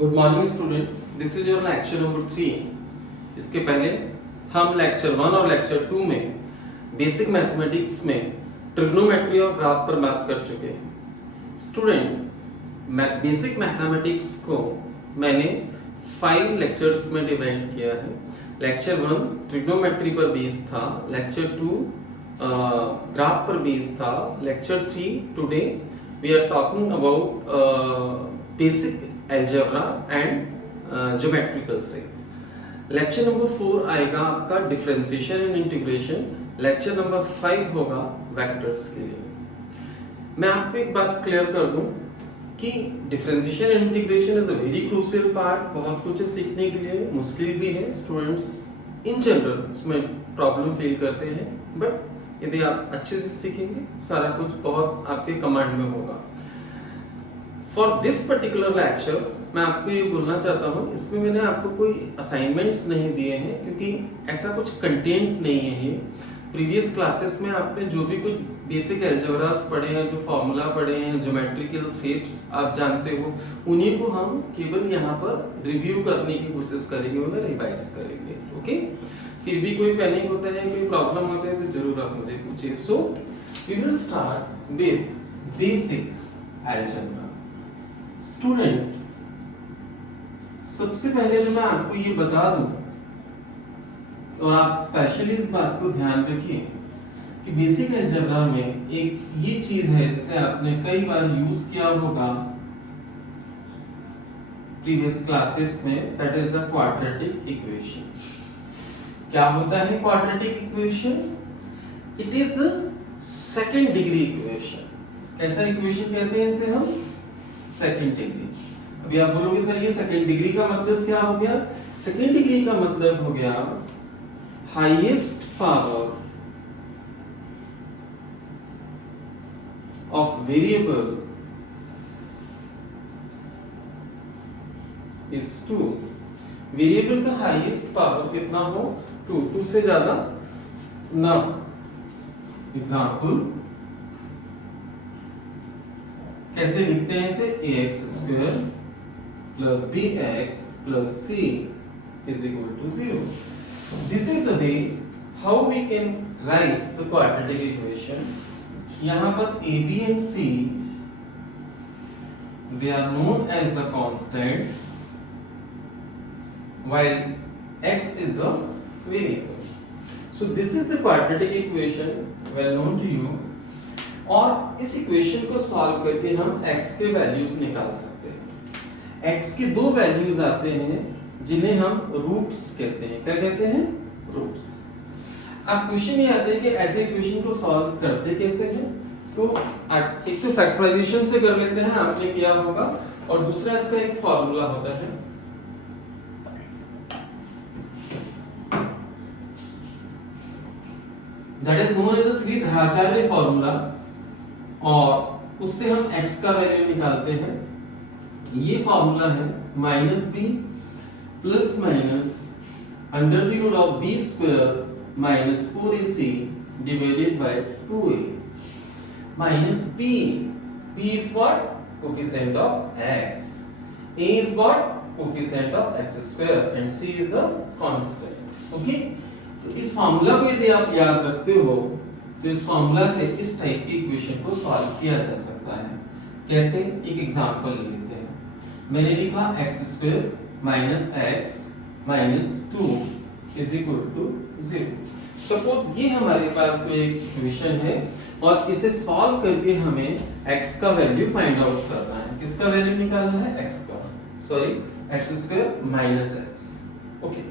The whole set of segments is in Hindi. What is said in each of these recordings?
Good morning student, this is your lecture number 3। इसके पहले हम लेक्चर 1 और लेक्चर 2 में बेसिक मैथमेटिक्स में ट्रिग्नोमेट्री और ग्राफ पर बात कर चुके हैं। स्टूडेंट, बेसिक मैथमेटिक्स को मैंने 5 लेक्चर्स में डिवाइड किया है। लेक्चर 1 ट्रिग्नोमेट्री पर बेस्ड था, लेक्चर 2 ग्राफ पर बेस्ड था, lecture 3 today we are talking about basic algebra and geometrical shape. Lecture number 4 आएगा आपका differentiation and integration. Lecture number 5 होगा वेक्टर्स के लिए। मैं आपको एक बात क्लियर कर दूं कि differentiation and integration is a very crucial part. बहुत कुछ है सीखने के लिए, मुश्किल भी है। स्टूडेंट्स इन जनरल उसमें प्रॉब्लम फेल करते हैं, बट यदि आप अच्छे से सीखेंगे सारा कुछ बहुत आपके कमांड में होगा। फॉर दिस पर्टिकुलर लेक्चर मैं आपको ये बोलना चाहता हूँ, इसमें मैंने आपको कोई असाइनमेंट्स नहीं दिए हैं क्योंकि ऐसा कुछ कंटेंट नहीं है। ये प्रीवियस क्लासेस में आपने जो भी कुछ बेसिक अलजेब्रास पढ़े हैं, जो फॉर्मूला पढ़े हैं, ज्योमेट्रिकल शेप्स आप जानते हो, उन्हीं को हम केवल यहाँ पर रिव्यू करने की कोशिश करेंगे, उन्हें रिवाइज करेंगे। ओके, फिर भी कोई पैनिक होता है, कोई प्रॉब्लम होता है तो जरूर आप मुझे पूछिए। So we will start with basic algebra. Student, सबसे पहले तो मैं आपको ये बता दूं और आप स्पेशली इस बात को ध्यान रखिए कि बेसिक अलजेब्रा में एक ये चीज है जिसे आपने कई बार यूज किया होगा प्रीवियस क्लासेस में, that is the quadratic equation. क्या होता है quadratic equation? It is the second degree equation. कैसा इक्वेशन कहते हैं इसे हम? Second degree. अभी आप बोलोगे सर ये सेकंड डिग्री का मतलब क्या हो गया? सेकंड डिग्री का मतलब हो गया highest power of variable is 2। Variable का हाईएस्ट पावर कितना हो? 2 से ज्यादा ना। एग्जाम्पल कैसे लिखते हैं इसे? ax² plus bx plus c is equal to 0. This is the way how we can write the quadratic equation. यहाँ पर a, b and c they are known as the constants while x is the variable. So this is the quadratic equation well known to you. और इस इक्वेशन को सॉल्व करके हम x के वैल्यूज निकाल सकते हैं। x के 2 वैल्यूज आते हैं जिन्हें हम रूट्स कहते हैं। क्या कहते हैं? रूट्स। अब क्वेश्चन ये आता है कि ऐसे इक्वेशन को सॉल्व करते कैसे हैं? तो एक तो फैक्टराइजेशन से कर लेते हैं, आपने किया होगा, और दूसरा इसका एक फॉर्मूला होता है। That is known as the Sridharacharya formula, और उससे हम x का वैल्यू निकालते हैं। ये फॉर्मूला है -b plus minus under the root of b² minus 4ac divided by 2a minus b। b is what? Coefficient of x. a is what? Coefficient of x² and c is the constant. Okay, तो इस फॉर्मूला को यदि आप याद रखते हो तो इस फॉर्मूला से इस टाइप की इक्वेशन को सॉल्व किया जा सकता है। कैसे? एक एग्जांपल लेते हैं। मैंने लिखा x² minus x minus 2 is equal to 0। Suppose ये हमारे पास कोई एक इक्वेशन है और इसे सॉल्व करके हमें x का वैल्यू फाइंड आउट करना है। किसका वैल्यू निकालना है? x का, sorry x² minus x। Okay,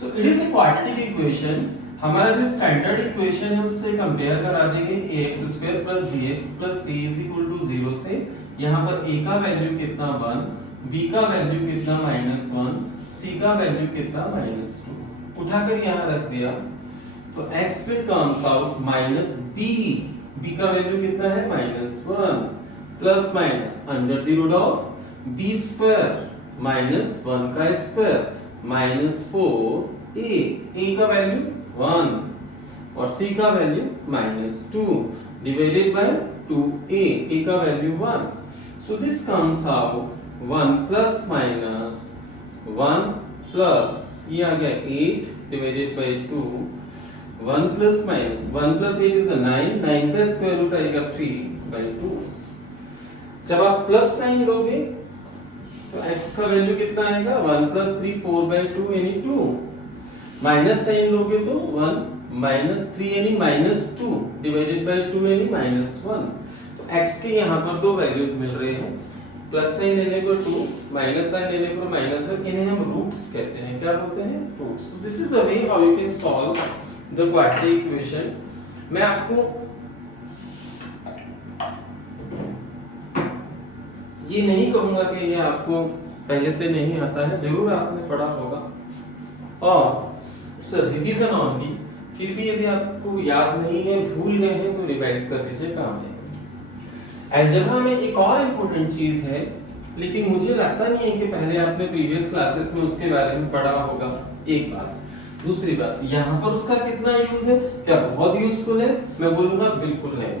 so it is a quadratic equation. हमारा जो स्टैंडर्ड इक्वेशन है उससे कंपेयर करा देंगे ax² plus bx plus c is equal to 0 से। यहाँ पर a का वैल्यू कितना? 1, b का वैल्यू कितना? -1, c का वैल्यू कितना? -2। उठाकर यहाँ रख दिया तो x will comes out -b, b का वैल्यू कितना है? -1 plus minus under the root of b² -1 का स्क्वायर -4a, a का वैल्यू 1 और c का value -2 divided by 2a, a का value 1। So this comes out 1 plus minus 1 plus ये आ गया 8 divided by 2, 1 plus minus 1 plus 8 is 9, 9 का स्क्वायर रूट आएगा 3/2। जब आप प्लस साइन लोगे तो x का वैल्यू कितना आएगा 1 प्लस 3 4/2 यानी 2। माइनस साइन लोगे तो 1 माइनस 3 यानी -2 डिवाइडेड बाय 2 यानी -1। तो x के यहाँ पर दो वैल्यूज मिल रहे हैं, प्लस साइन लेने पर 2, माइनस साइन लेने पर -1। इन्हें हम रूट्स कहते हैं। क्या बोलते हैं? Roots. So this is the way how you can solve the quadratic equation. मैं आपको ये नहीं कहूंगा कि ये आपको पहले से नहीं आता है, जरूर आपने पढ़ा होगा और सर रिवीजन ऑनली। फिर भी यदि आपको याद नहीं है, भूल गए हैं तो रिवाइज कर दीजिए, काम है। अलजेब्रा में एक और इम्पोर्टेंट चीज है, लेकिन मुझे लगता नहीं है कि पहले आपने प्रीवियस क्लासेस में उसके बारे में पढ़ा होगा। एक बात। दूसरी बात, यहाँ पर उसका कितना यूज है? क्या बहुत यूजफुल है? मैं बोलूंगा बिल्कुल है।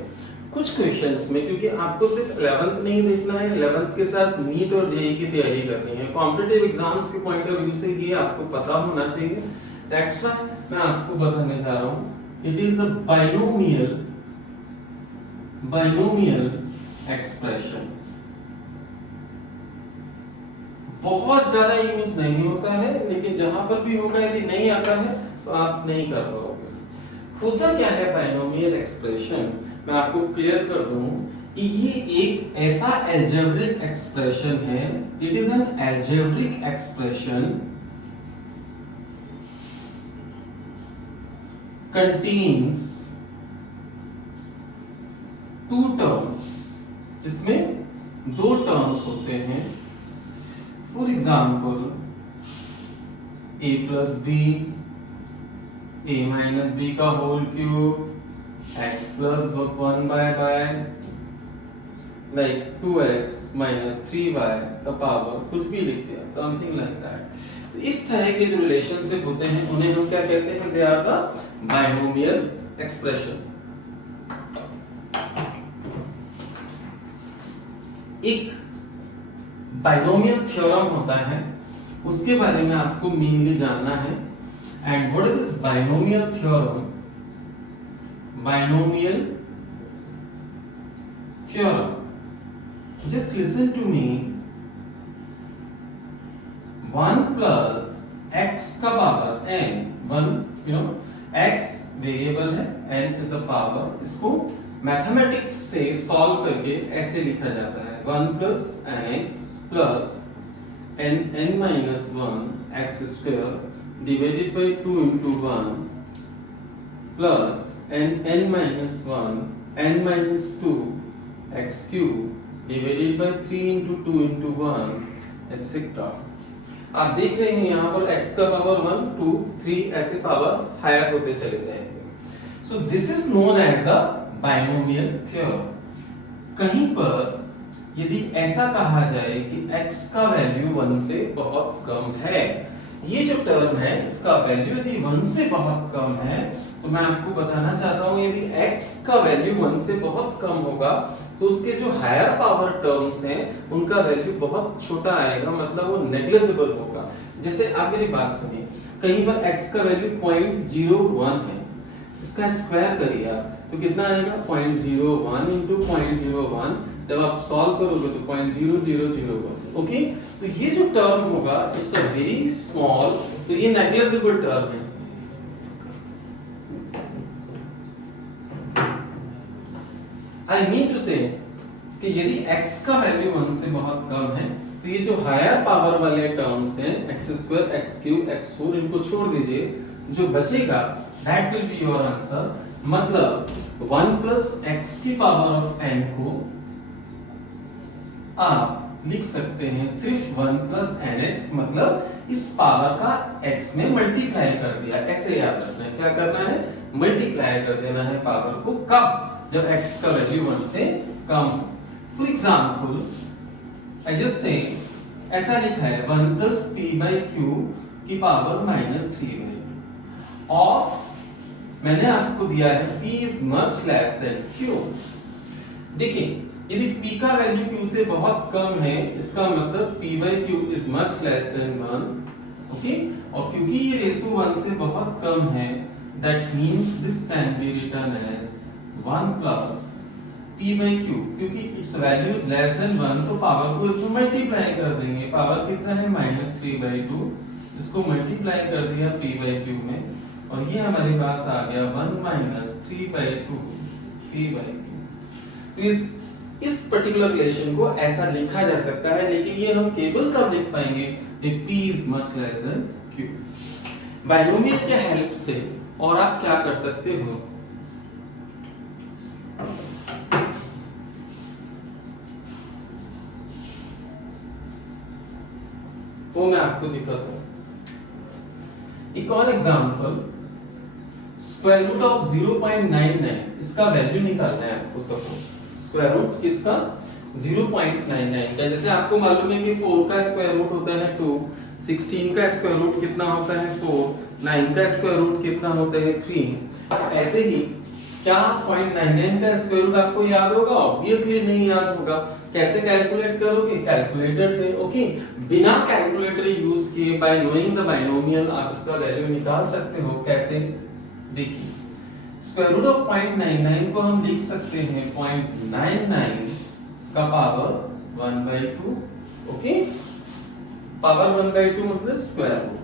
कुछ क्वेश्चंस में, क्योंकि आपको सिर्फ 11th नहीं देखना है, 11th के साथ नीट और जेईई की तैयारी करनी है, कॉम्पिटिटिव एग्जाम्स के पॉइंट ऑफ व्यू से ये आपको पता होना चाहिए। दैट्स व्हाई मैं आपको बताने जा रहा हूँ, it is the binomial expression. बहुत ज्यादा यूज नहीं होता है, लेकिन जहां पर भी होगा, यदि नहीं आता है तो आप नहीं कर पाओगे। होता क्या है बाइनोमियल एक्सप्रेशन? मैं आपको क्लियर कर दूं, ये एक ऐसा अलजेब्रिक एक्सप्रेशन है, it is an algebraic expression contains two terms, जिसमें दो टर्म्स होते हैं। For example a plus B, a minus B का whole cube, x plus 1/, like 2x minus 3y का पावर, कुछ भी लिखते हैं, समथिंग लाइक दैट। तो इस तरह के जो रिलेशनशिप होते हैं उन्हें हम क्या कहते हैं? They are the binomial expression. एक बाइनोमियल थ्योरम होता है, उसके बारे में आपको मेनली जानना है। And what is this binomial theorem? Binomial theorem. Just listen to me. 1 plus x का पावर n, 1 x वेरिएबल है, n is the power। इसको मैथमेटिक्स से सॉल्व करके ऐसे लिखा जाता है 1 plus nx plus n minus 1 x square divided by 2 into 1 plus n minus 1 n minus 2 x cube divided by 3 into 2 into 1 etc। आप देख रहे हैं यहाँ पर x का पावर 1 2 3 ऐसे पावर हायर होते चले जाएंगे। So this is known as the binomial theorem. कहीं पर यदि ऐसा कहा जाए कि x का वैल्यू 1 से बहुत कम है, ये जो टर्म है इसका वैल्यू यदि 1 से बहुत कम है, तो मैं आपको बताना चाहता हूं यदि x का वैल्यू 1 से बहुत कम होगा तो उसके जो हायर पावर टर्म्स हैं उनका वैल्यू बहुत छोटा आएगा, मतलब वो नेग्लिजिबल होगा। जैसे आप मेरी बात सुनिए, कहीं पर x का वैल्यू 0.01 है, इसका स्क्वायर करिए आप तो कितना आएगा 0.01 into 0.01। जब आप सॉल्व करोगे तो 0.0001। ओके, तो ये जो टर्म होगा इट्स अ वेरी स्मॉल, तो ये नेग्लिजिबल टर्म है। आई मीन टू से कि यदि x का वैल्यू 1 से बहुत कम है तो ये जो हायर पावर वाले टर्म्स हैं x2 x3 x4 इनको छोड़ दीजिए, जो बचेगा that will be your answer. मतलब 1 प्लस x की पावर ऑफ n को आप लिख सकते हैं सिर्फ 1 प्लस nx, मतलब इस पावर का x में मल्टीप्लाई कर दिया। ऐसे याद रखना है, क्या करना है? मल्टीप्लाई कर देना है पावर को। कब? जब x का वैल्यू 1 से कम हो। For example I just say ऐसा लिखा है 1 प्लस p/q की पावर -3/2, और मैंने आपको दिया है p is much less than q। देखिए यदि p का वैल्यू q से बहुत कम है, इसका मतलब p by q is much less than 1, okay. और क्योंकि ये रेशियो 1 से बहुत कम है, that means this can be written as 1 plus p by q, क्योंकि its value is less than 1 तो पावर को इसमें मल्टीप्लाई कर देंगे। पावर कितना है -3/2, इसको मल्टीप्लाई कर दिया p by q में, और ये हमारे पास आ गया 1 - 3/2 p by q। तो इस पर्टिकुलर रिलेशन को ऐसा लिखा जा सकता है, लेकिन ये हम केवल तब लिख पाएंगे if p is much less than q। Binomial के हेल्प से और आप क्या कर सकते हो, वो मैं आपको दिखाता हूं। एक और एग्जांपल, स्क्वायर रूट ऑफ 0.99, इसका वैल्यू निकालना है आपको। सपोज स्क्वायर रूट किसका, 0.99 का। जैसे आपको मालूम है कि 4 का स्क्वायर रूट होता है 2, 16 का स्क्वायर रूट कितना होता है 4, 9 का स्क्वायर रूट कितना होता है 3। ऐसे ही क्या 0.99 का स्क्वायर रूट आपको याद होगा? ऑब्वियसली नहीं याद होगा। कैसे कैलकुलेट करोगे? कैलकुलेटर से, ओके। बिना कैलकुलेटर यूज किए, बाय नोइंग द बाइनोमियल, आप इसका वैल्यू निकाल सकते हो। कैसे? देखिए, स्क्वायर रूट ऑफ 0.99 को हम लिख सकते हैं 0.99 का पावर 1/2, ओके। पावर 1/2 मतलब स्क्वायर रूट।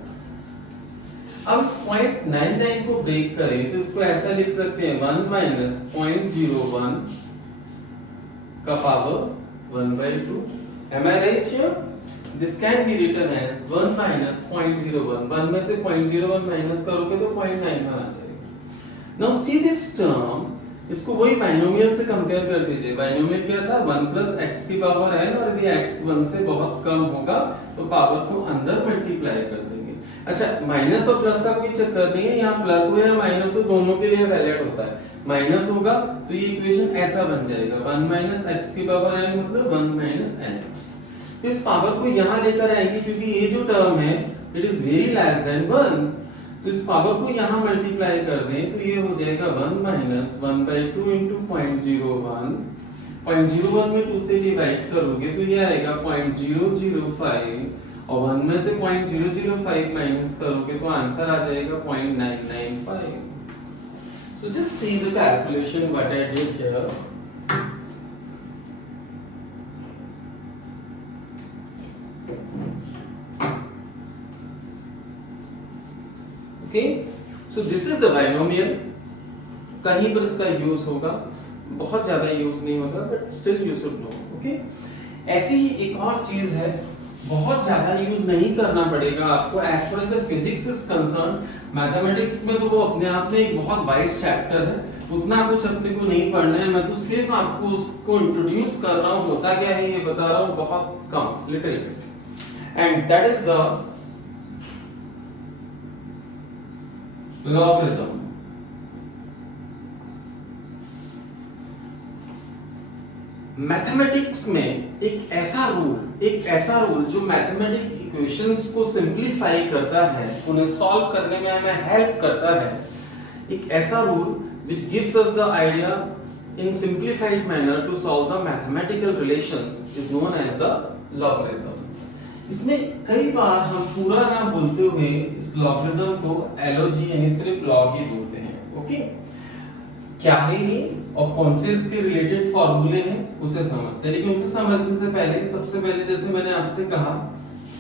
अब इस 0.99 को ब्रेक करें तो इसको ऐसा लिख सकते हैं 1 - 0.01 का power 1/2। Am I right here? This can be written as 1 - 0.01। 1 में से 0.01 माइनस करोगे तो 0.91 आ जाएगा। Now see this term, इसको वही बाइनोमियल से कंपेयर कर दीजिए। बाइनोमियल क्या था? 1 + x की पावर n, और यदि x 1 से बहुत कम होगा तो पावर को अंदर मल्टीप्लाई कर देंगे। अच्छा, माइनस और प्लस का कोई चक्कर नहीं है, यहाँ प्लस हो या माइनस हो दोनों के लिए वैलिड होता है। माइनस होगा तो ये इक्वेशन ऐसा बन जाएगा 1 - x की पावर n मतलब 1 - nx। तो इस पावर को यहाँ लेकर आएंगे, क्योंकि ये जो टर्म है it is very less than 1, तो इस पावर को यहाँ मल्टीप्लाई कर दें तो ये हो जाएगा 1 - 1/2 × 0.01। 0.01 में 2 से डिवाइड करोगे तो ये आएगा 0.005, और 1 में से 0.005 माइनस करोगे तो आंसर आ जाएगा 0.995। So just see the calculation what I did here. Okay, so this is the binomial। कहीं पर इसका यूज होगा, बहुत ज्यादा यूज नहीं होगा, but still you should know, okay. ऐसी ही एक और चीज है, बहुत ज्यादा यूज नहीं करना पड़ेगा आपको as per the physics is concern. Mathematics में तो वो अपने आप में एक बहुत वाइड चैप्टर है, उतना कुछ अपने को नहीं पढ़ना है। मैं तो सिर्फ आपको उसको इंट्रोड्यूस कर रहा हूँ, होता क्या है ये बता रहा हूँ, बहुत कम, little bit. And that is the logarithm. Mathematics में एक ऐसा रूल जो मैथमेटिक इक्वेशंस को सिंपलीफाई करता है, उन्हें सॉल्व करने में हमें हेल्प करता है। एक ऐसा rule which gives us the idea in simplified manner to solve the mathematical relations is known as the logarithm। इसमें कई बार हम पूरा नाम बोलते हुए इस लॉगरिथम को LOG यानी सिर्फ लॉग ही बोलते हैं, ओके। क्या है ये और कौन से इसके रिलेटेड फॉर्मूले हैं उसे समझते हैं। लेकिन उसे समझने से पहले सबसे पहले जैसे मैंने आपसे कहा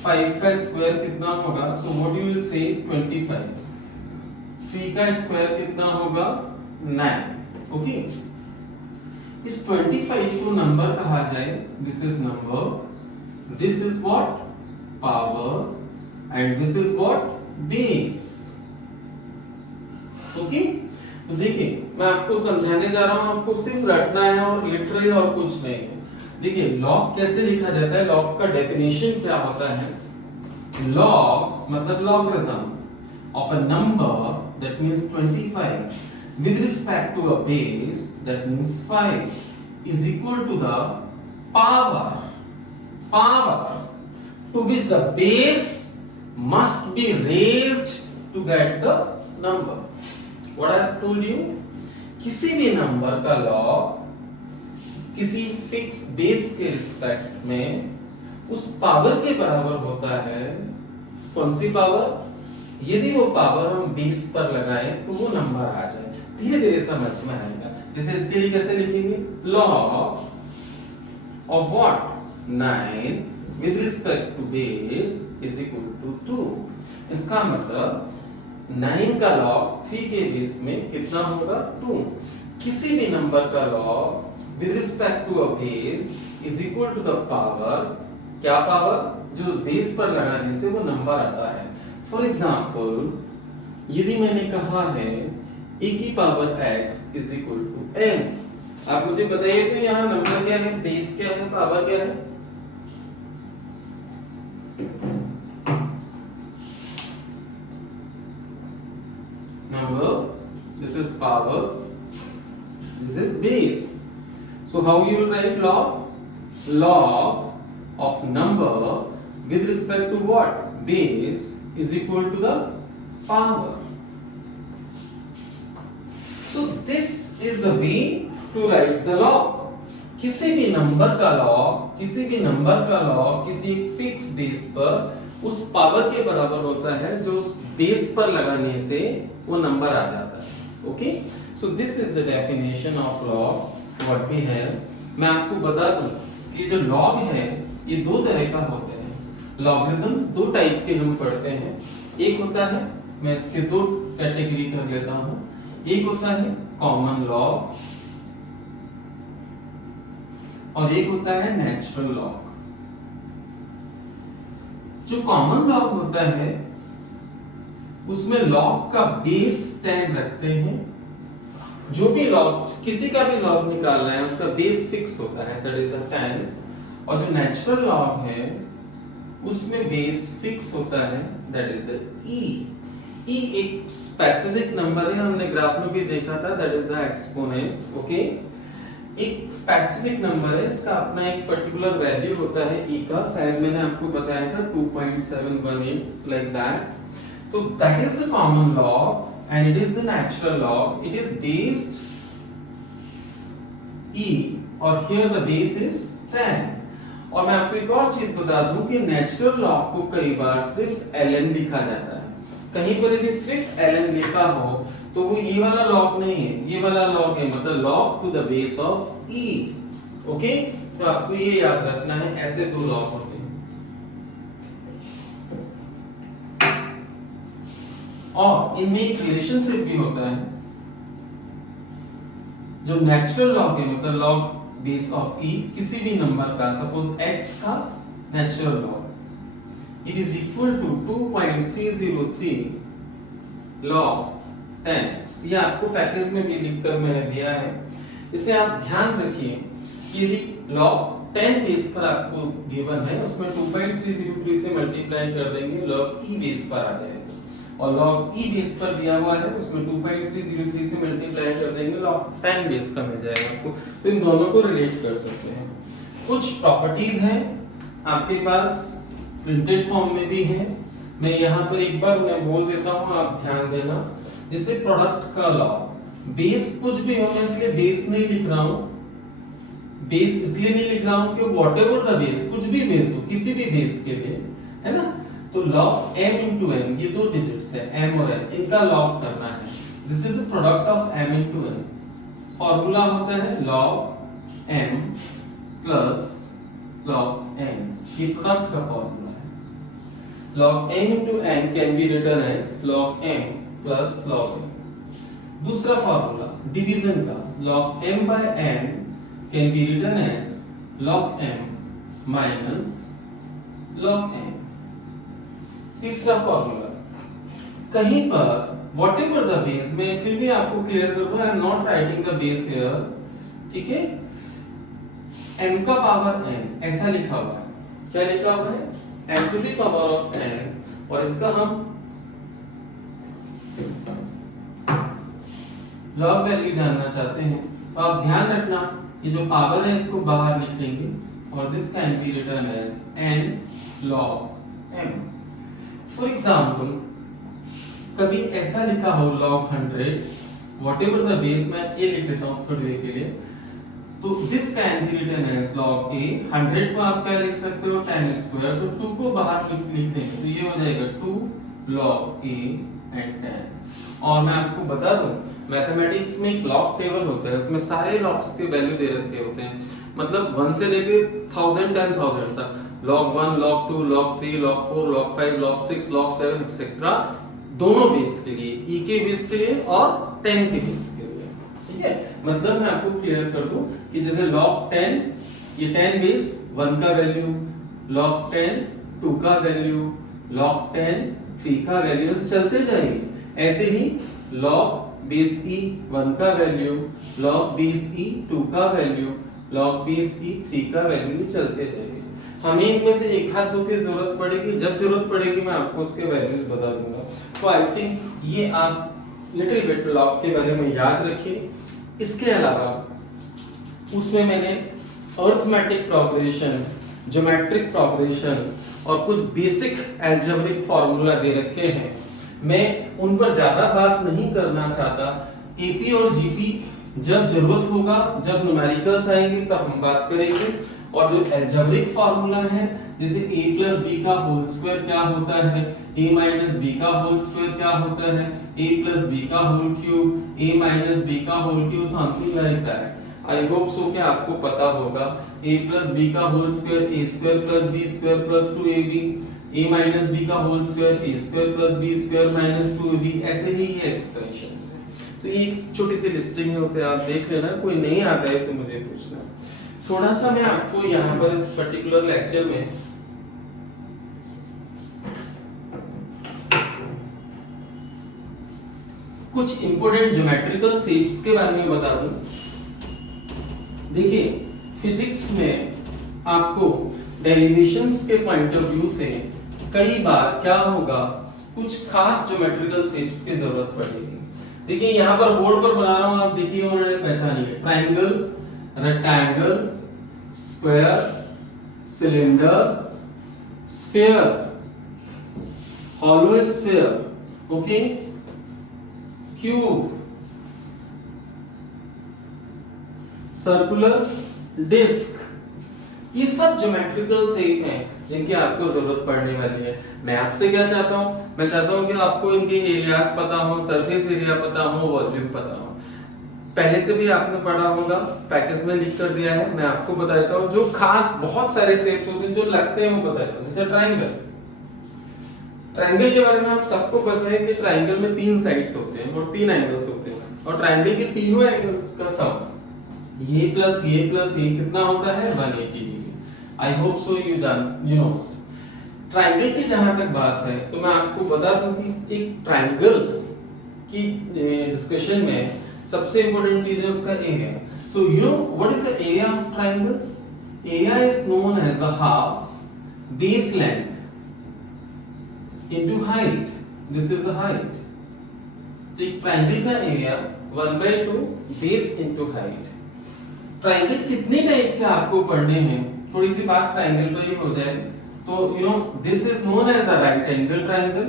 5 का स्क्वायर कितना होगा, so what you will say 25। 3 का स्क्वायर कितना होगा 9, ओके। इस 25 को नंबर कहा जाए, this is number, this is what power, and this is what base, okay. तो देखिए मैं आपको समझाने जा रहा हूं, आपको सिर्फ रटना है और लिटरली और कुछ नहीं है। देखिए लॉग कैसे लिखा जाता है, लॉग का डेफिनेशन क्या होता है। लॉग मतलब logarithm of a number that means 25 with respect to a base that means 5 is equal to the power to which the base must be raised to get the number। What I have told you, किसी भी नंबर का लॉग किसी फिक्स बेस के रिस्पेक्ट में उस पावर के बराबर होता है। कौन सी पावर? यदि वो पावर हम बेस पर लगाएं तो वो नंबर आ जाए। धीरे धीरे समझ में आएगा। जैसे इसके लिए कैसे लिखेंगे? log of what? 9 with respect to base is equal to 2। इसका मतलब 9 का log 3 के बेस में कितना होगा? 2। किसी भी नंबर का log with respect to a base is equal to the power, क्या पावर? जो उस बेस पर लगाने से वो नंबर आता है। फॉर एग्जाम्पल, यदि मैंने कहा है a की power x is equal to n, आप मुझे बताइए तो यहाँ नंबर क्या है, बेस क्या है, पावर क्या है? Number, this is power, this is base. So how you will write log? Log of number with respect to what? Base is equal to the power. So this is the way to write the log. किसी भी नंबर का log, किसी फिक्स बेस पर उस पावर के बराबर होता है जो उस बेस पर लगाने से वो नंबर आ जाता है। Okay, so this is the definition of log what we have. मैं आपको बता दूं कि जो लॉग है ये दो तरह का होते हैं। लॉगरिथम दो टाइप के हम पढ़ते हैं। एक होता है, मैं इसके दो कैटेगरी कर लेता हूं। एक होता है कॉमन लॉग और एक होता है नेचुरल लॉग। जो कॉमन लॉग होता है उसमें लॉग का बेस 10 रखते हैं। जो भी लॉग, किसी का भी लॉग निकालना है उसका बेस फिक्स होता है, दैट इज द 10। और जो नेचुरल लॉग है उसमें बेस फिक्स होता है, that is the e। e एक स्पेसिफिक नंबर है, हमने ग्राफ में भी देखा था, that is the exponent. Okay, एक स्पेसिफिक नंबर है, इसका अपना एक पर्टिकुलर वैल्यू होता है e का। शायद मैंने आपको बताया था 2.718 लाइक दैट। तो that is the common log and it is the natural log. It is based e और हियर द बेस इज 10। और मैं आपको एक और चीज बता दूं कि नेचुरल लॉग को कई बार सिर्फ ln लिखा जाता है। कहीं पर यदि सिर्फ ln लिखा हो तो वो ये वाला लॉग नहीं है, ये वाला लॉग है, मतलब log to the base of e। Okay, तो आपको ये याद रखना है, ऐसे दो लॉग होते हैं। और इनमें एक रिलेशनशिप भी होता है। जो नेचुरल लॉग है मतलब लॉग बेस ऑफ e किसी भी नंबर का, सपोज x का natural log, it is equal to 2.303 log 10x। ये आपको पैकेज में भी लिखकर मैंने दिया है। इसे आप ध्यान रखिए कि यदि log 10 बेस पर आपको गिवन है उसमें 2.303 से मल्टीप्लाई कर देंगे, log e बेस पर आ जाएगा। और log e बेस पर दिया हुआ है उसमें 2.303 से मल्टीप्लाई कर देंगे, log 10 बेस का मिल जाएगा आपको। तो इन दोनों को रिलेट कर सकते हैं। कुछ प्रॉपर्टीज हैं आपके पास, प्रिंटेड फॉर्म में भी है। मैं यहाँ पर एक बार उन्हें बोल देता हूँ, आप ध्यान देना। जैसे प्रोडक्ट का लॉग, बेस कुछ भी हो, मैं इसलिए बेस नहीं लिख रहा हूँ, बेस इसलिए नहीं लिख रहा हूँ कि व्हाटएवर द बेस, कुछ भी बेस हो, किसी भी बेस के लिए, है ना। तो log m into n, ये दो डिजिट्स है m और n, इनका लॉग करना है। This is the product of m into n। Formula होता है log m plus log n, ये प्रोडक्ट का फॉर्मूला है। log m into n can be written as log m plus log n। दूसरा फॉर्मूला डिवीजन का, log m by n can be written as log m minus log n। तीसरा फॉर्मूला, कहीं पर whatever the base, मैं फिर भी आपको क्लियर कर दूं, I am not writing the base here, ठीक है। m का पावर n ऐसा लिखा हुआ है, क्या लिखा हुआ है, m to the power of n, और इसका हम लॉग वैल्यू जानना चाहते हैं। तो आप ध्यान रखना, ये जो पावर है इसको बाहर लिख लेंगे और this can be written as n log m। For example, कभी ऐसा लिखा हो log 100 व्हाटएवर द बेस, मैं ये लिख लेता हूँ थोड़ी देर के लिए, तो this can be written as log a। 100 को आप क्या लिख सकते हो 10 स्क्वायर, तो 2 को बाहर लिख देंगे तो ये हो जाएगा 2 log a एंड 10। और मैं आपको बता दूं मैथमेटिक्स में एक लॉग टेबल होता है, उसमें सारे लॉग्स के वैल्यू दे रखे होते हैं, मतलब 1 से लेके 1000 10,000 तक, log 1 log 2 log 3 log 4 log 5 log 6 log 7 etcetera, दोनों बेस के लिए, e के बेस के लिए और 10 के बेस के लिए। ठीक है, मतलब मैं आपको क्लियर कर दूं कि जैसे log 10, ये 10 बेस 1 का वैल्यू, log 10 2 का वैल्यू, log 10 3 का वैल्यू, चलते जाइए। ऐसे ही log बेस e 1 का वैल्यू, log बेस e 2 का वैल्यू, log बेस e 3 का वैल्यू, चलते जाइए। हमें इनमें से एक हाथ दो की जरूरत पड़ेगी, जब जरूरत पड़ेगी मैं आपको उसके वैल्यूज बता दूंगा। तो आई थिंक ये आप लिटिल बिट लॉग के बारे में याद रखिए। इसके अलावा उसमें मैंने अरिथमेटिक प्रोग्रेशन, ज्योमेट्रिक प्रोग्रेशन और कुछ बेसिक अलजेब्रिक फार्मूला दे रखे हैं। मैं उन पर ज्यादा बात नहीं करना चाहता। एपी और जीपी जब जरूरत होगा, जब न्यूमेरिकल्स आएंगे तब हम बात करेंगे। और जो अलजेब्रिक फार्मूला है, जैसे a प्लस बी का होल स्क्वायर क्या होता है, a माइनस बी का होल स्क्वायर क्या होता है, a प्लस बी का whole cube, a minus B का whole cube, something like that. I hope so कि आपको पता होगा a प्लस बी का whole square a square plus b square plus 2ab, a minus B का whole square a square plus b square minus 2ab, ऐसे ही ये एक्सप्रेशंस हैं। तो ये छोटी सी लिस्टिंग है, उसे आप देख लेना, कोई नहीं आता है तो मुझे पूछना। थोड़ा सा मैं आपको यहाँ पर इस पर्टिकुलर लेक्चर में कुछ इंपॉर्टेंट ज्योमेट्रिकल शेप्स के बारे में बता दूं। देखिए, फिजिक्स में आपको डेरिवेशंस के पॉइंट ऑफ व्यू से कई बार क्या होगा, कुछ खास ज्योमेट्रिकल शेप्स की जरूरत पड़ेगी। देखिए यहाँ पर बोर्ड पर बना रहा हूं, आप देखिए और पहचानिए। Triangle, rectangle, square, cylinder, sphere, hollow sphere, okay, cube, circular, disc, ये सब ज्योमेट्रिकल शेप हैं जिनकी आपको जरूरत पड़ने वाली है। मैं आपसे क्या चाहता हूं, मैं चाहता हूं कि आपको इनके एरियाज पता हो, सरफेस एरिया पता हो, वॉल्यूम पता हो। पहले से भी आपने पढ़ा होगा, पैकेज में लिख कर दिया है। मैं आपको बताता हूं जो खास बहुत सारे शेप्स होते हैं जो लगते हैं वो बताता हूं। जैसे ट्रायंगल, ट्रायंगल के बारे में आप सबको पता है कि ट्रायंगल में 3 साइड्स होते हैं और 3 एंगल्स होते हैं, और ट्रायंगल के तीनों एंगल्स का सम ये प्लस ये कितना होता है 180 degree. I hope so you no. Triangle की जहां तक बात है तो मैं आपको बता दूं कि एक ट्रायंगल की डिस्कशन में सबसे इंपॉर्टेंट चीज है उसका area. So you know what is the area of triangle? Area is known as the half base length into height. This is the height. तो एक ट्रायंगल का area 1/2 base into height। Triangle कितने टाइप के आपको पढ़ने हैं, थोड़ी सी बात ट्रायंगल पर ही हो जाए तो you know this is known as the right angle triangle,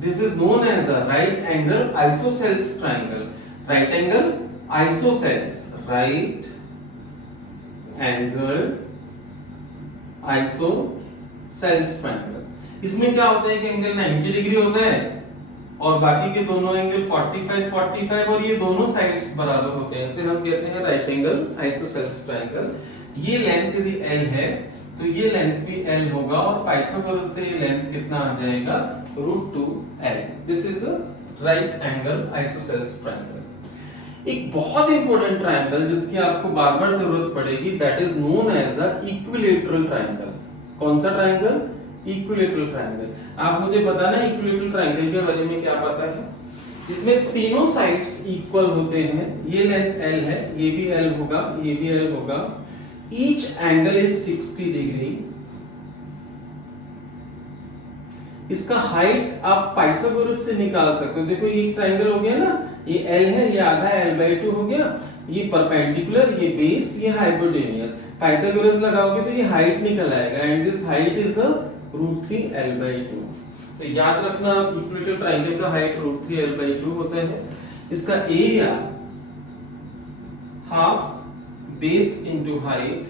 this is known as the right angle isosceles triangle. Right angle isosceles, right angle isosceles triangle. इसमें क्या होता है कि एंगल 90 डिग्री होता है और बाकी के दोनों एंगल 45 और ये दोनों साइड्स बराबर होते हैं, इसे हम कहते हैं राइट एंगल आइसोसेल्स ट्रायंगल। ये लेंथ यदि L है तो ये लेंथ भी L होगा और पाइथागोरस से ये लेंथ कितना आ जाएगा √2L। This is the right angle isosceles triangle. एक बहुत इंपॉर्टेंट ट्रायंगल जिसकी आपको बार-बार जरूरत पड़ेगी, that is known as the equilateral triangle. कौन सा ट्रायंगल? Equilateral triangle. आप मुझे बताना इक्विलैटरल ट्रायंगल के बारे में क्या पता है? इसमें तीनों साइड्स इक्वल होते हैं, ये लेंथ L है, ये भी L होगा, ये भी L होगा। Each angle is 60 degree. इसका हाइट आप पाइथागोरस से निकाल सकते हो। देखो ये ट्रायंगल हो गया ना, ये L है, ये आधा L/2 हो गया, ये परपेंडिकुलर, ये बेस, ये हाइपोटेन्यूज। पाइथागोरस लगाओगे तो ये हाइट निकल आएगा and this height is the √3L/2। तो याद रखना इक्विलैटरल ट्रायंगल का हाइट √3L/2 होता है। इसका area half base into height,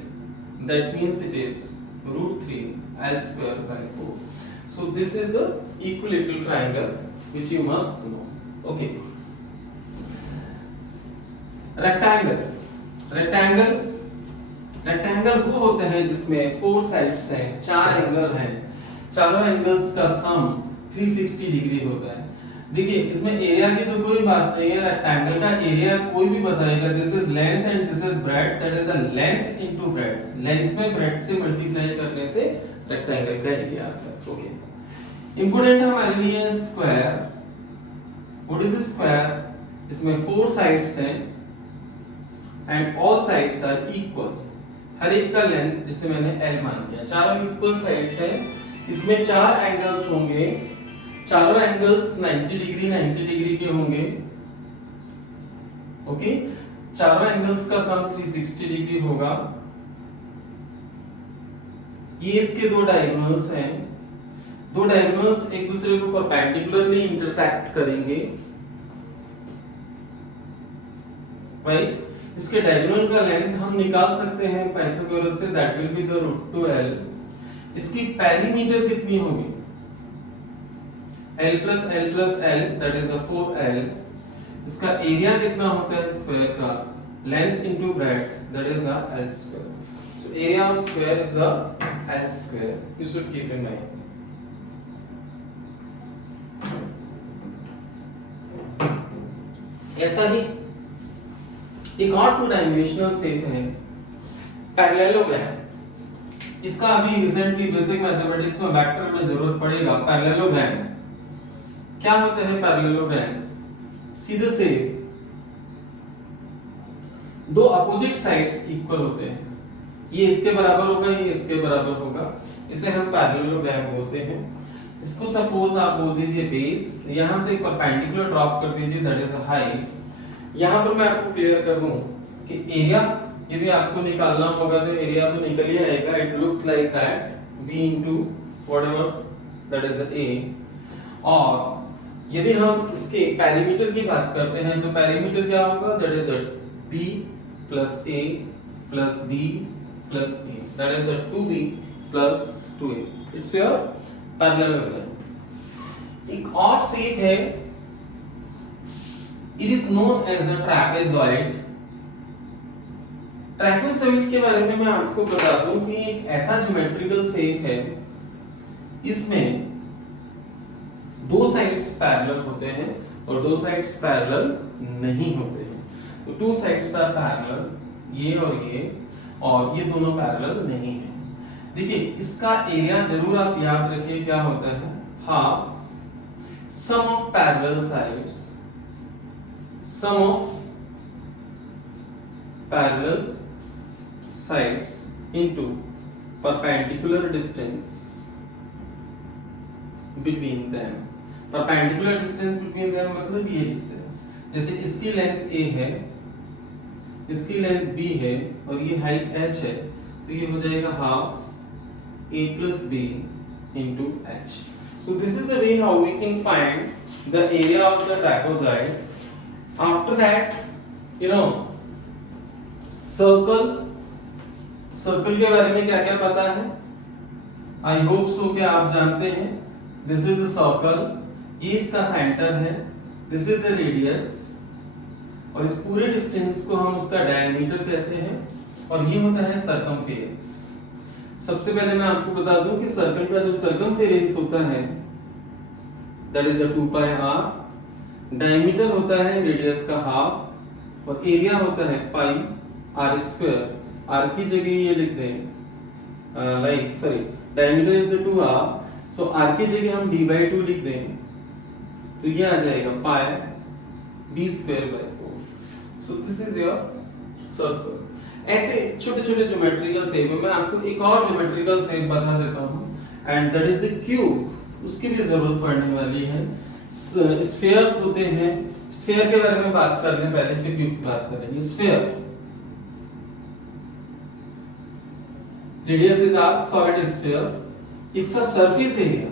that means it is root 3 L square by 4. So this is the equilateral triangle which you must know. Okay. Rectangle वो होते हैं जिसमें 4 साइड्स हैं, 4 एंगल हैं, चारों एंगल्स का सम 360 डिग्री होता है। देखिए इसमें एरिया की तो कोई बात नहीं है, रेक्टेंगल का एरिया कोई भी बताएगा, this is length and this is breadth, that is the length into breadth, length में ब्रेड्थ से मल्टीप्लाई करने से रेक्टेंगल का एरिया आता है। ओके, इंपॉर्टेंट हमारे लिए है square. What is the square? इसमें 4 साइड्स हैं and all sides are equal, हर एक का लेंथ जिसे मैंने L मान लिया, चारों इक्वल साइड्स हैं, इसमें 4 एंगल्स होंगे, चारों एंगल्स 90 डिग्री के होंगे। ओके, चारों एंगल्स का सम 360 डिग्री होगा। ये इसके 2 डायगोनल्स हैं, 2 डायगोनल्स एक दूसरे को परपेंडिकुलरली इंटरसेक्ट करेंगे, राइट। इसके डायगोनल का लेंथ हम निकाल सकते हैं पाइथागोरस से, that will be the root 2L। इसकी पेरीमीटर कितनी होगी? L plus L, that is the 4L। इसका एरिया कितना होता है स्क्वायर का? Length into breadth, that is the L square। So area of square is the L square, you should keep in mind। ऐसा ही एक और 2 डायमेंशनल शेप है पैरेललोग्राम। इसका अभी रिसेंटली बेसिक मैथमेटिक्स में वेक्टर में जरूरत पड़ेगा। पैरेललोग्राम क्या होता है? पैरेललोग्राम सीधे से 2 अपोजिट साइड्स इक्वल होते हैं, ये इसके बराबर होगा, ये इसके बराबर होगा, इसे हम पैरेललोग्राम बोलते हैं। इसको सपोज आप बोल दीजिए बेस, यहां से परपेंडिकुलर ड्रॉप कर दीजिए, दैट इज हाइट। यहां पर मैं आपको क्लियर कर दूं कि एरिया यदि आपको निकालना होगा तो एरिया तो निकल ही आएगा, it looks like that b into whatever that is a। और यदि हम इसके पेरीमीटर की बात करते हैं तो पेरीमीटर क्या होगा? That is b plus a plus b plus a, that is the 2b plus 2a। It's your parallelogram. एक और शेप है, it is known as the trapezoid। ट्रैपेजॉइड के बारे में मैं आपको बता दूं कि एक ऐसा ज्योमेट्रिकल शेप है, इसमें 2 साइड्स पैरेलल होते हैं और 2 साइड्स पैरेलल नहीं होते हैं। तो 2 साइड्स आर पैरेलल, ये और ये दोनों पैरेलल नहीं है। देखिए इसका एरिया जरूर आप याद रखिए क्या होता है? Half sum of parallel sides, sum of parallel sides into perpendicular distance between them। perpendicular distance between them मतलब ये distance, जैसे इसकी लेंथ a है, इसकी लेंथ b है और ये हाइट h है, तो ये हो जाएगा half a plus b into h। So this is the way how we can find the area of the trapezoid। After that, you know, circle के बारे में क्या क्या पता है? आई होप सो कि आप जानते हैं। दिस इज द सर्कल, ये इसका सेंटर है, दिस इज द रेडियस, और इस पूरे डिस्टेंस को हम उसका डायमीटर कहते हैं, और ये होता है सर्कमफेरेंस। सबसे पहले मैं आपको बता दूं कि सर्कल का जो सर्कमफेरेंस होता है that is the 2 pi r, diameter होता है रेडियस का हाफ, और एरिया होता है पाई r स्क्वायर। r की जगह ये लिख दें like sorry diameter is the 2r, so r की जगह हम d/2 लिख दें, तो ये आ जाएगा पाई b square by 4। So this is your circle. ऐसे छोटे छोटे ज्योमेट्रिकल शेप है। मैं आपको एक और ज्योमेट्रिकल शेप बता देता हूं and that is the cube. उसकी भी जरूरत पड़ने वाली है। स्फीयर्स होते हैं, स्फीयर के बारे में बात करने पहले फिर क्यूब की बात करेंगे। Sphere radius is R solid sphere, it's a surface area.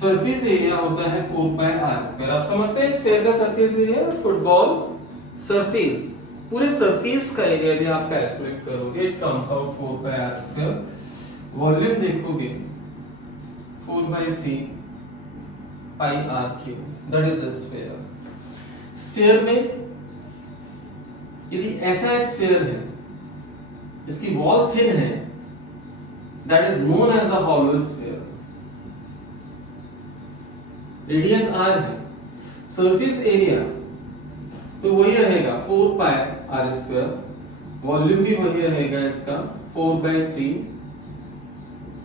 Surface area होता है 4 पाई r स्क्वायर। आप समझते हैं स्फीयर का सरफेस एरिया? फुटबॉल सरफेस, पूरे सरफेस का एरिया यदि आप कैलकुलेट करोगे it comes out 4 pi R square. Volume देखोगे 4/3 pi R cube, that is the sphere. Sphere में यदि ऐसा स्फीयर है, इसकी वॉल थिन है, that is known as the hollow sphere. Radius R है, सरफेस एरिया तो वही रहेगा 4 पाई आर स्क्वायर, वॉल्यूम भी वही रहेगा इसका 4/3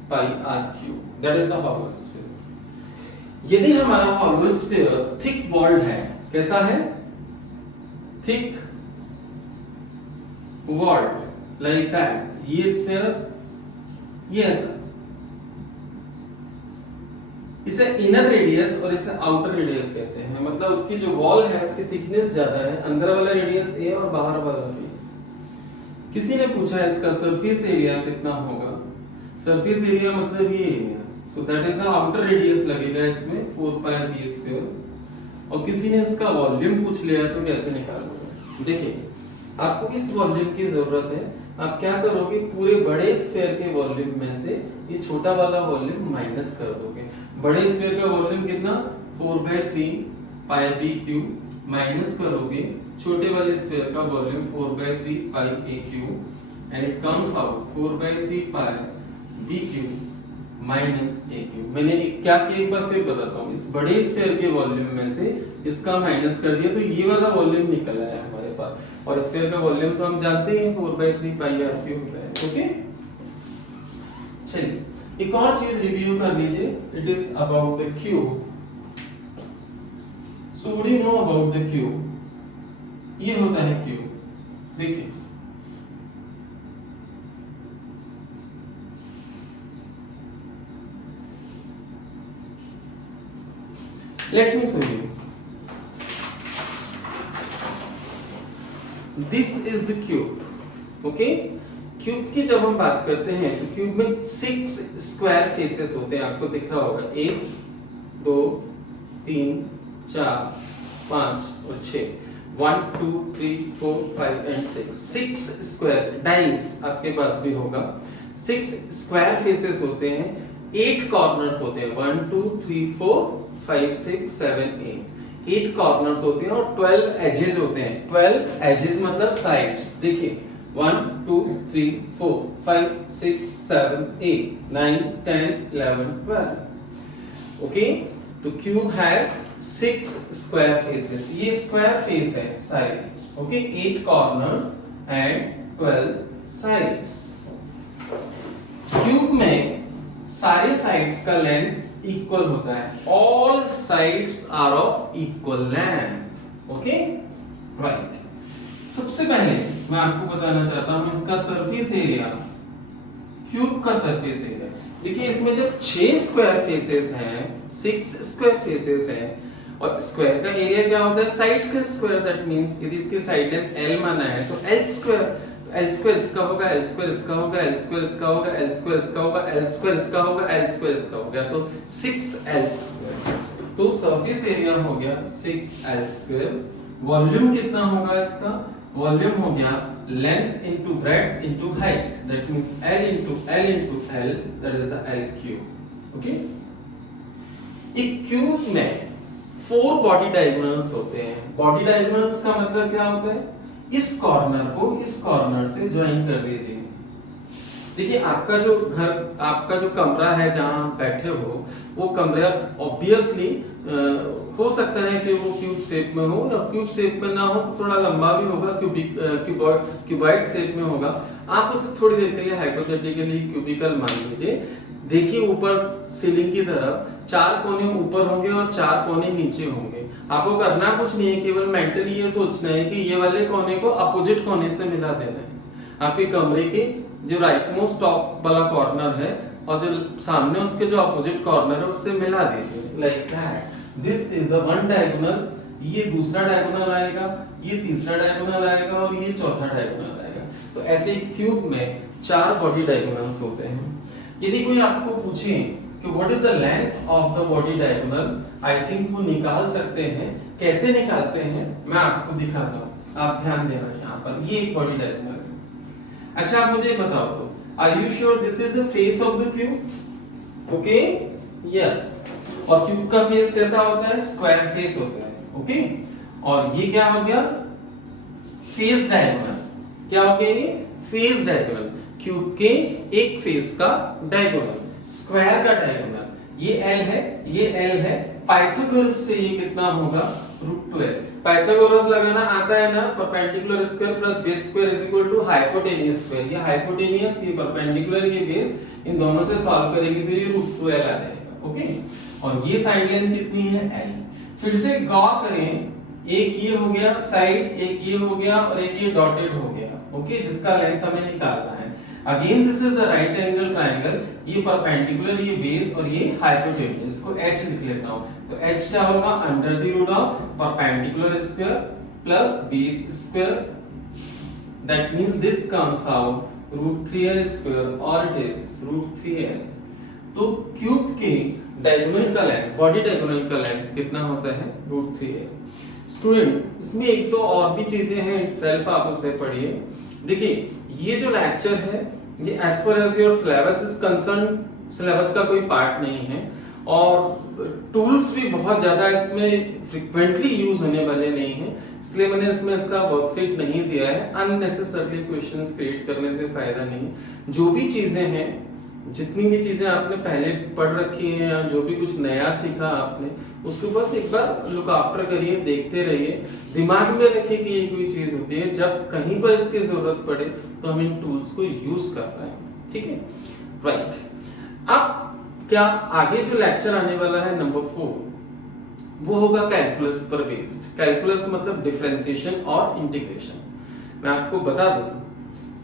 pi R cube, that is the hollow sphere. यदि हमारा हॉलो स्फीयर थिक वॉल्ड है, कैसा है? थिक वॉल्ड लाइक दैट, ये स्फीयर ये ऐसा, इसे इनर रेडियस और इसे आउटर रेडियस कहते हैं। मतलब उसकी जो वॉल है उसकी थिकनेस ज्यादा है, अंदर वाला रेडियस a और बाहर वाला b। किसी ने पूछा इसका सरफेस एरिया कितना होगा, सरफेस एरिया मतलब ये area, so that is the outer radius लगेगा इसमें 4 पाई b स्क्वायर। और किसी ने इसका वॉल्यूम पूछ लिया तो कैसे निकालोगे? देखिए आपको इस वॉल्यूम की जरूरत है, आप क्या करोगे, पूरे बड़े स्फीयर के वॉल्यूम में से ये छोटा वाला वॉल्यूम माइनस कर दोगे। बड़े स्फीयर का वॉल्यूम कितना 4/3 पाई b क्यूब माइनस करोगे छोटे वाले स्फीयर का volume 4/3 pi a cube and it comes out 4/3 pi b cube minus a cube. मैंने क्या किया एक बार फिर बताता हूँ, इस बड़े स्फीयर के वॉल्यूम में से इसका माइनस कर दिया तो ये वाला वॉल्यूम निकल आया हमारे पास, और स्फीयर का वॉल्यूम तो हम जानते ही 4/3 पाई r क्यूब होता है। ओके चलिए एक और चीज रिव्यू कर लीजिए, it is about the cube. So what do you know about the cube? ये होता है क्यूब, देखिए let me show you, this is the cube. Okay, cube की जब हम बात करते हैं तो क्यूब में 6 स्क्वायर फेसेस होते हैं, आपको दिख रहा होगा 1 2 3 4 5 और 6, 1 2 3 4 5 एंड 6 स्क्वायर डाइस आपके पास भी होगा। 6 स्क्वायर फेसेस होते हैं, 8 कॉर्नर्स होते हैं, 1 2 3 4 5 6 7 8 कॉर्नर्स होते हैं और 12 एजेस होते हैं। 12 एजेस मतलब साइड्स, देखिए 1 2 3 4 5 6 7 8 9 10 11 12। ओके, तो क्यूब हैज 6 स्क्वायर फेसेस, ये स्क्वायर फेस है सारे। Okay, 8 corners and 12 sides. Cube में सारे साइड्स का लेंथ इक्वल होता है, all sides are of equal length. Okay right, सबसे पहले मैं आपको बताना चाहता हूं इसका सरफेस एरिया, क्यूब का सरफेस एरिया। देखिए इसमें जब 6 स्क्वायर फेसेस हैं, 6 स्क्वायर फेसेस हैं, और स्क्वायर का एरिया क्या होता है? साइड का स्क्वायर। दैट मींस यदि इसकी साइड लेंथ l माना है तो l स्क्वायर, तो l स्क्वायर इसका होगा, l स्क्वायर इसका होगा, l स्क्वायर इसका होगा, l स्क्वायर इसका होगा, l स्क्वायर इसका होगा, l स्क्वायर इसका हो गया, तो 6l स्क्वायर। तो सरफेस एरिया हो गया 6l स्क्वायर। वॉल्यूम कितना होगा इसका? वॉल्यूम हो गया length into breadth into height, that means l into l into l, that is the l cube. Okay, एक क्यूब में 4 बॉडी डायगोनल्स होते हैं। बॉडी डायगोनल्स का मतलब क्या होता है? इस कॉर्नर को इस कॉर्नर से ज्वाइन कर दीजिए। देखिए आपका जो घर, आपका जो कमरा है जहां आप बैठे हो, वो कमरा ऑब्वियसली हो सकता है कि वो क्यूब शेप में हो, या क्यूब शेप में ना हो तो थोड़ा लंबा भी होगा, क्यूबॉइड शेप में होगा। आप उसे थोड़ी देर के लिए हाइपोथेटिकली क्यूबिकल मान लीजिए। देखिए ऊपर सीलिंग की तरफ 4 कोने ऊपर होंगे और 4 कोने नीचे होंगे। आपको करना कुछ नहीं है, केवल मेंटली ये सोचना है कि ये वाले कोने को अपोजिट कोने से मिला देना है। आपके कमरे के जो राइट मोस्ट टॉप वाला कॉर्नर है और जो सामने उसके जो अपोजिट कॉर्नर है उससे मिला दीजिए, like that. This is the one diagonal, ये दूसरा डायगोनल आएगा, ये तीसरा डायगोनल आएगा और ये चौथा डायगोनल आएगा। तो ऐसे क्यूब में 4 बॉडी डायगोनल्स होते हैं। यदि कोई आपको पूछे कि what is the length of the body diagonal, I think वो निकाल सकते हैं। कैसे निकालते हैं मैं आपको दिखाता हूँ। आप ध्यान देना यहाँ पर, ये एक बॉडी डायगोनल है। अच्छा आप मुझे बताओ तो, are you sure this is the face of the cube? Okay, yes. और क्यूब का फेस कैसा होता है? स्क्वायर फेस होता है। ओके, और ये क्या हो गया? Face diagonal. क्या हो गया ये? Face diagonal. क्यूब के एक फेस का डायगोनल, स्क्वायर का डायगोनल। ये L है, ये L है। पाइथागोरस से ये कितना होगा? √2L। पाइथागोरस लगाना आता है ना, perpendicular square plus base square is equal to hypotenuse square. ये हाइपोटेनियस, ये परपेंडिकुलर, ये बेस, इन दोनों से सॉल्व करेंगे तो ये √2L आ जाएगा। ओके, और ये साइड लेंथ कितनी है? L। फिर से गौर करें, एक ये हो गया साइड, एक ये हो गया और एक ये डॉटेड हो गया। ओके, जिसका लेंथ हमें निकालना है। Again this is the right angle triangle, ये परपेंडिकुलर, ये बेस और ये हाइपोटेन्यूज। इसको h लिख लेता हूं, तो h क्या होगा? Under the root of perpendicular square plus base square, that means this comes out √3l square और इट इज √3l। तो क्यूब के डायगोनल का लेंथ, बॉडी डायगोनल का लेंथ कितना होता है? √3l। स्टूडेंट, इसमें एक तो और भी चीजें हैं इटसेल्फ, आप उसे पढ़िए। देखिए, ये जो लेक्चर है ये as per as your syllabus is concern, syllabus का कोई पार्ट नहीं है, और टूल्स भी बहुत ज्यादा इसमें फ्रीक्वेंटली यूज होने वाले नहीं हैं, इसलिए मैंने इसमें इसका वर्कशीट नहीं दिया है। अननेसेसरली क्वेश्चंस क्रिएट करने से फायदा नहीं। जो भी चीजें हैं, जितनी भी चीजें आपने पहले पढ़ रखी हैं या जो भी कुछ नया सीखा आपने, उसको बस एक बार लुक आफ्टर करिए, देखते रहिए, दिमाग में रखिए कि ये कोई चीज होती है, जब कहीं पर इसकी जरूरत पड़े तो हम इन टूल्स को यूज कर पाए। ठीक है, राइट। अब क्या आगे जो लेक्चर आने वाला है नंबर 4, वो होगा कैलकुलस पर बेस्ड। कैलकुलस मतलब डिफरेंशिएशन और इंटीग्रेशन। मैं आपको बता दूं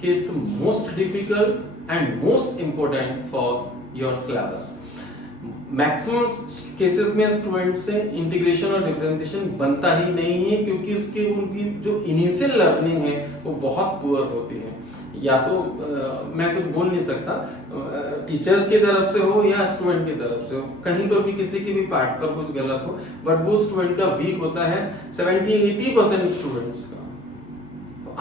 कि it's most difficult and most important for your syllabus. Maximum cases में स्टूडेंट से इंटीग्रेशन और डिफरेंशिएशन बनता ही नहीं है, क्योंकि इसकी उनकी जो इनिशियल लर्निंग है वो बहुत पुअर होती है। या तो मैं कुछ बोल नहीं सकता, टीचर्स की तरफ से हो या स्टूडेंट की तरफ से हो, कहीं पर भी किसी के भी पार्ट पर कुछ गलत हो, बट वो स्टूडेंट का वीक होता है 70-80% स्टूडेंट्स का।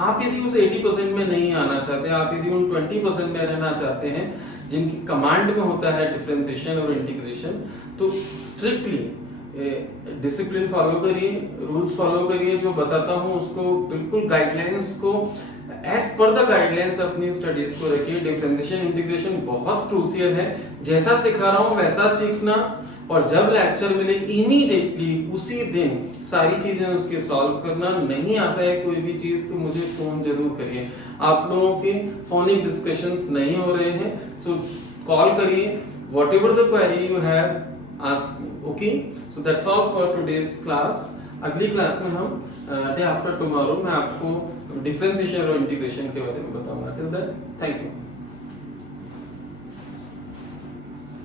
आप यदि उस 80% में नहीं आना चाहते, आप यदि उन 20% में रहना चाहते हैं जिनकी कमांड में होता है डिफरेंशिएशन और इंटीग्रेशन, तो स्ट्रिक्टली डिसिप्लिन फॉलो करिए, रूल्स फॉलो करिए। जो बताता हूं उसको बिल्कुल गाइडलाइंस को एज पर द गाइडलाइंस अपनी स्टडीज को रखिए। डिफरेंशिएशन इंटीग्रेशन बहुत क्रूशियल है, जैसा सिखा रहा हूं वैसा सीखना, और जब लेक्चर मिले इमीडिएटली उसी दिन सारी चीजें उसके सॉल्व करना। नहीं आता है कोई भी चीज तो मुझे फोन जरूर करिए। आप लोगों के फोनिक डिस्कशंस नहीं हो रहे हैं, सो कॉल करिए, whatever the query you have ask me. Okay, so that's all for today's class. अगली क्लास में हम डे आफ्टर टुमारो मैं आपको डिफरेंशिएशन और इंटीग्रेशन के बारे में बताऊंगा। Till then, thank you.